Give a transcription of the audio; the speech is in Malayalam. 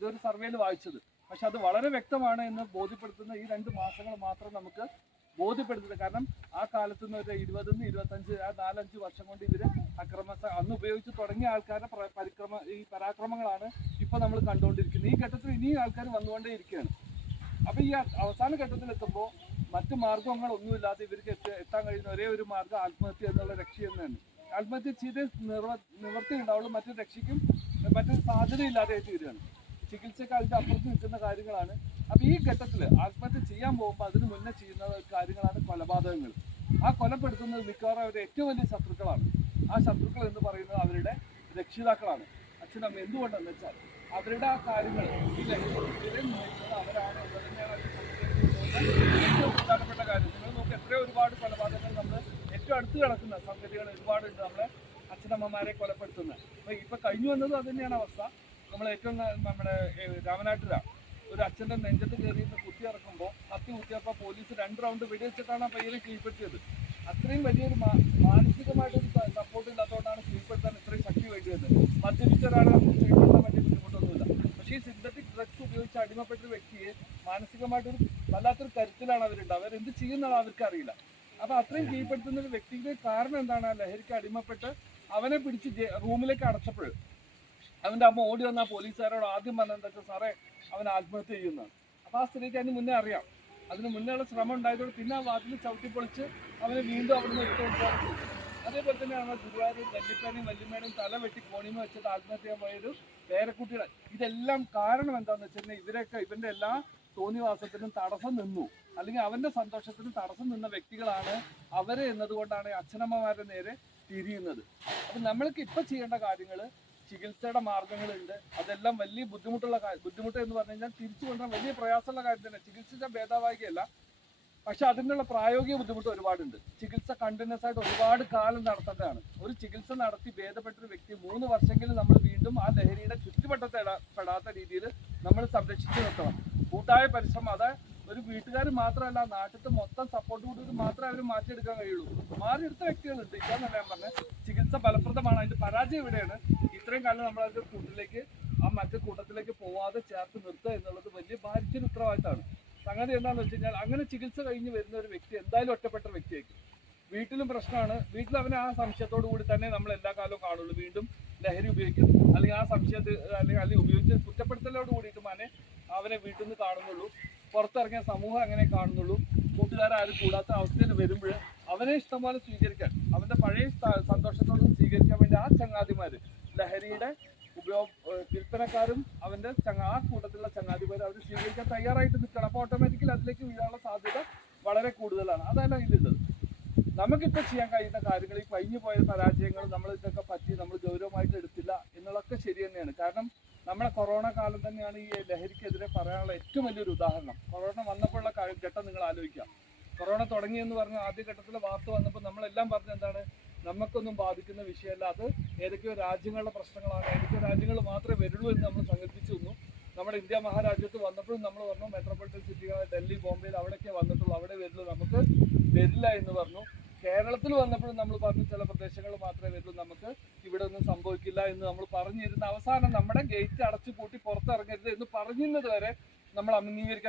ഏതൊരു സർവേയിൽ വായിച്ചത്. പക്ഷെ അത് വളരെ വ്യക്തമാണ് എന്ന് ബോധ്യപ്പെടുത്തുന്ന ഈ 2 മാസങ്ങൾ മാത്രം നമുക്ക് ബോധ്യപ്പെടുത്തുന്നത്. കാരണം ആ കാലത്ത് നിന്ന് ഒരു 20 25 4-5 വർഷം കൊണ്ട് ഇവര് അന്ന് ഉപയോഗിച്ച് തുടങ്ങിയ ആൾക്കാരുടെ പരാക്രമങ്ങളാണ് ഇപ്പൊ നമ്മൾ കണ്ടുകൊണ്ടിരിക്കുന്നത്. ഈ ഘട്ടത്തിൽ ഇനിയും ആൾക്കാർ വന്നുകൊണ്ടേ ഇരിക്കുകയാണ്. അപ്പൊ ഈ അവസാന ഘട്ടത്തിൽ എത്തുമ്പോൾ മറ്റു മാർഗങ്ങളൊന്നുമില്ലാതെ ഇവർക്ക് എത്താൻ കഴിയുന്ന ഒരേ ഒരു മാർഗം ആത്മഹത്യ എന്നുള്ള രക്ഷ തന്നെയാണ്. ആത്മഹത്യ ചെയ്ത് നിവൃത്തി ഉണ്ടാവുള്ളൂ, മറ്റൊരു രക്ഷയ്ക്കും മറ്റൊരു സാധ്യതയില്ലാതെ തീരുകയാണ്. ചികിത്സയ്ക്ക് അതിൻ്റെ അപ്പുറത്ത് നിൽക്കുന്ന കാര്യങ്ങളാണ്. അപ്പോൾ ഈ ഘട്ടത്തിൽ ആത്മഹത്യ ചെയ്യാൻ പോകുമ്പോൾ അതിന് മുന്നേ ചെയ്യുന്ന കാര്യങ്ങളാണ് കൊലപാതകങ്ങൾ. ആ കൊലപ്പെടുത്തുന്നത് മിക്കവാറും അവരുടെ ഏറ്റവും വലിയ ശത്രുക്കളാണ്. ആ ശത്രുക്കൾ എന്ന് പറയുന്നത് അവരുടെ രക്ഷിതാക്കളാണ്, അച്ഛനമ്മ. എന്തുകൊണ്ടെന്ന് വെച്ചാൽ അവരുടെ ആ കാര്യങ്ങൾ ഈ ലഹരി നയിക്കുന്നത് അവരാണ് എന്ന് തന്നെയാണ് ഏറ്റവും പ്രധാനപ്പെട്ട കാര്യം. നിങ്ങൾ നോക്കുക, എത്രയോ ഒരുപാട് കൊലപാതകങ്ങൾ നമ്മൾ ഏറ്റവും അടുത്ത് കിടക്കുന്ന സംഗതികൾ ഒരുപാടുണ്ട് നമ്മളെ അച്ഛനമ്മമാരെ കൊലപ്പെടുത്തുന്നത്. അപ്പോൾ ഇപ്പം കഴിഞ്ഞു വന്നതും അത് തന്നെയാണ് അവസ്ഥ. നമ്മൾ ഏറ്റവും നമ്മുടെ രാമനാട്ടുര ഒരു അച്ഛൻ്റെ നെഞ്ചത്ത് കയറിയിട്ട് കുത്തി ഇറക്കുമ്പോൾ കത്തി കുത്തിയപ്പോൾ പോലീസ് 2 റൗണ്ട് വെടിവെച്ചിട്ടാണ് ആ പയ്യനെ കീഴ്പ്പെടുത്തിയത്. അത്രയും വലിയൊരു മാനസികമായിട്ടൊരു സപ്പോർട്ട് ഇല്ലാത്തതുകൊണ്ടാണ് കീഴ്പ്പെടുത്താൻ ഇത്രയും ശക്തി വേണ്ടി വരുന്നത്. മദ്യപിച്ച ഒരാളെ നമുക്ക് കീഴ്പ്പെടുത്താൻ വലിയ ബുദ്ധിമുട്ടൊന്നുമില്ല. പക്ഷേ ഈ സിന്തറ്റിക് ഡ്രഗ്സ് ഉപയോഗിച്ച് അടിമപ്പെട്ടൊരു വ്യക്തിയെ മാനസികമായിട്ടൊരു വല്ലാത്തൊരു കരുത്തിലാണ് അവരുണ്ട്. അവരെന്ത് ചെയ്യുന്നതാണ് അവർക്ക് അറിയില്ല. അപ്പോൾ അത്രയും കീഴ്പ്പെടുത്തുന്ന ഒരു വ്യക്തിക്ക് കാരണം എന്താണ്? ആ ലഹരിക്ക് അടിമപ്പെട്ട് അവനെ പിടിച്ച് റൂമിലേക്ക് അടച്ചപ്പോൾ അവൻ്റെ അമ്മ ഓടി വന്ന ആ പോലീസുകാരോട് ആദ്യം പറഞ്ഞെന്താ വെച്ചാൽ, സാറേ അവൻ ആത്മഹത്യ ചെയ്യുന്നതാണ്. അപ്പോൾ ആ സ്ത്രീക്ക് അതിന് മുന്നേ അറിയാം. അതിന് മുന്നേ ഉള്ള ശ്രമം ഉണ്ടായതോടെ പിന്നെ ആ വാതിൽ ചവിട്ടിപ്പൊളിച്ച് അവനെ വീണ്ടും അവിടുന്ന് എടുത്തുകൊണ്ടാണ് ചെയ്തത്. അതേപോലെ തന്നെയാണ് ഗുരുവായൂർ നെല്ലിക്കാനെയും വല്യമ്മേടെയും തല വെട്ടി കോണിമ വെച്ചിട്ട് ആത്മഹത്യ ചെയ്യാൻ പോയൊരു പേരക്കുട്ടിയുടെ. ഇതെല്ലാം കാരണം എന്താണെന്ന് വെച്ചിട്ടുണ്ടെങ്കിൽ ഇവൻ്റെ എല്ലാ തോന്നിവാസത്തിനും തടസ്സം നിന്നു, അല്ലെങ്കിൽ അവൻ്റെ സന്തോഷത്തിനും തടസ്സം നിന്ന വ്യക്തികളാണ് അവരെ എന്നതുകൊണ്ടാണ് അച്ഛനമ്മമാരുടെ നേരെ തിരിയുന്നത്. അപ്പം നമ്മൾക്ക് ഇപ്പം ചെയ്യേണ്ട കാര്യങ്ങൾ, ചികിത്സയുടെ മാർഗങ്ങളുണ്ട്. അതെല്ലാം വലിയ ബുദ്ധിമുട്ട് എന്ന് പറഞ്ഞു കഴിഞ്ഞാൽ തിരിച്ചു കൊണ്ടുവരാൻ വലിയ പ്രയാസമുള്ള കാര്യം തന്നെ. ചികിത്സ ഭേദമാവുകയല്ല, പക്ഷെ അതിനുള്ള പ്രായോഗിക ബുദ്ധിമുട്ട് ഒരുപാടുണ്ട്. ചികിത്സ കണ്ടിന്യൂസ് ആയിട്ട് ഒരുപാട് കാലം നടത്തേണ്ടതാണ്. ഒരു ചികിത്സ നടത്തി ഭേദപ്പെട്ടൊരു വ്യക്തി 3 വർഷമെങ്കിലും നമ്മൾ വീണ്ടും ആ ലഹരിയുടെ ചുറ്റുവട്ടപ്പെടാത്ത രീതിയിൽ നമ്മൾ സംരക്ഷിച്ചു നിർത്തണം. കൂട്ടായ പരിശ്രമം, അതായത് ഒരു വീട്ടുകാർ മാത്രമല്ല, നാട്ടിലത്തെ മൊത്തം സപ്പോർട്ട് കൂടി മാത്രമേ അവർ മാറ്റിയെടുക്കാൻ കഴിയുള്ളൂ. മാറിയെടുത്ത വ്യക്തികളുണ്ട്, ഇതാന്നല്ല ഞാൻ പറഞ്ഞത്. ചികിത്സ ഫലപ്രദമാണ്, അതിന്റെ പരാജയം എവിടെയാണ്? ഇത്രയും കാലം നമ്മൾ അതിന്റെ കൂട്ടിലേക്ക് മറ്റു കൂട്ടത്തിലേക്ക് പോവാതെ ചേർത്ത് നിർത്തുക എന്നുള്ളത് വലിയ ഭാരിച്ചൊരു ഉത്തരവാദിത്തമാണ്. സംഗതി എന്താണെന്ന് വെച്ച് കഴിഞ്ഞാൽ, അങ്ങനെ ചികിത്സ കഴിഞ്ഞ് വരുന്ന ഒരു വ്യക്തി എന്തായാലും ഒറ്റപ്പെട്ട വ്യക്തിയായിരിക്കും. വീട്ടിലും പ്രശ്നമാണ്. വീട്ടിൽ അവനെ ആ സംശയത്തോടു കൂടി തന്നെ നമ്മൾ എല്ലാ കാലവും കാണുള്ളൂ. വീണ്ടും ലഹരി ഉപയോഗിക്കുന്നു, അല്ലെങ്കിൽ ആ സംശയത്തിൽ അല്ലെങ്കിൽ ഉപയോഗിച്ച് കുറ്റപ്പെടുത്തലോട് കൂടിയിട്ട് അവനെ വീട്ടിൽ നിന്ന് കാണുന്നുള്ളൂ. പുറത്തിറങ്ങിയ സമൂഹം അങ്ങനെ കാണുന്നുള്ളൂ. കൂട്ടുകാരും കൂടാത്ത അവസ്ഥയിൽ വരുമ്പോൾ അവനെ ഇഷ്ടംപോലെ സ്വീകരിക്കാൻ, അവൻ്റെ പഴയ സന്തോഷത്തോട് സ്വീകരിക്കാൻ വേണ്ടി ആ ചങ്ങാതിമാർ, ലഹരിയുടെ വിൽപ്പനക്കാരും അവൻ്റെ ആ കൂട്ടത്തിലുള്ള ചങ്ങാതിമാർ അവർ സ്വീകരിക്കാൻ തയ്യാറായിട്ട് നിൽക്കണം. അപ്പോൾ ഓട്ടോമാറ്റിക്കലി അതിലേക്ക് വീഴാനുള്ള സാധ്യത വളരെ കൂടുതലാണ്. അതാണ് ഇതിലുള്ളത്. നമുക്കിപ്പോൾ ചെയ്യാൻ കഴിയുന്ന കാര്യങ്ങൾ, ഈ കഴിഞ്ഞു പോയ പരാജയങ്ങൾ നമ്മൾ ഇതൊക്കെ പറ്റി നമ്മൾ ഗൗരവമായിട്ട് എടുത്തില്ല എന്നുള്ളതൊക്കെ ശരി തന്നെയാണ്. കാരണം നമ്മളെ കൊറോണ കാലം തന്നെയാണ് ഈ ലഹരിക്കെതിരെ പറയാനുള്ള ഏറ്റവും വലിയൊരു ഉദാഹരണം. കൊറോണ വന്നപ്പോഴുള്ള ഘട്ടം നിങ്ങൾ ആലോചിക്കുക. കൊറോണ തുടങ്ങിയെന്ന് പറഞ്ഞ ആദ്യ ഘട്ടത്തിലെ വാർത്ത വന്നപ്പോൾ നമ്മളെല്ലാം പറഞ്ഞ എന്താണ്, നമുക്കൊന്നും ബാധിക്കുന്ന വിഷയമല്ല, അത് ഏതൊക്കെയോ രാജ്യങ്ങളുടെ പ്രശ്നങ്ങളാണ്, ഏതൊക്കെയോ രാജ്യങ്ങൾ മാത്രമേ വരുള്ളൂ എന്ന് നമ്മൾ സങ്കല്പിച്ചു വന്നു. നമ്മുടെ ഇന്ത്യ മഹാരാജ്യത്ത് വന്നപ്പോഴും നമ്മൾ പറഞ്ഞു മെട്രോപൊളിറ്റൻ സിറ്റികളായ ഡൽഹി, ബോംബെയിൽ അവിടെയൊക്കെ വന്നിട്ടുള്ളൂ, അവിടെ വരുള്ളൂ, നമുക്ക് വരില്ല എന്ന് പറഞ്ഞു. കേരളത്തിൽ വന്നപ്പോഴും നമ്മൾ പറഞ്ഞു ചില പ്രദേശങ്ങൾ മാത്രമേ വരുള്ളൂ, നമുക്ക് ഇവിടെ ഒന്നും സംഭവിക്കില്ല എന്ന് നമ്മൾ പറഞ്ഞിരുന്ന അവസാനം നമ്മുടെ ഗേറ്റ് അടച്ചു പൂട്ടി പുറത്തിറങ്ങരുത് എന്ന് പറഞ്ഞിരുന്നത് വരെ നമ്മൾ അംഗീകരിക്കാൻ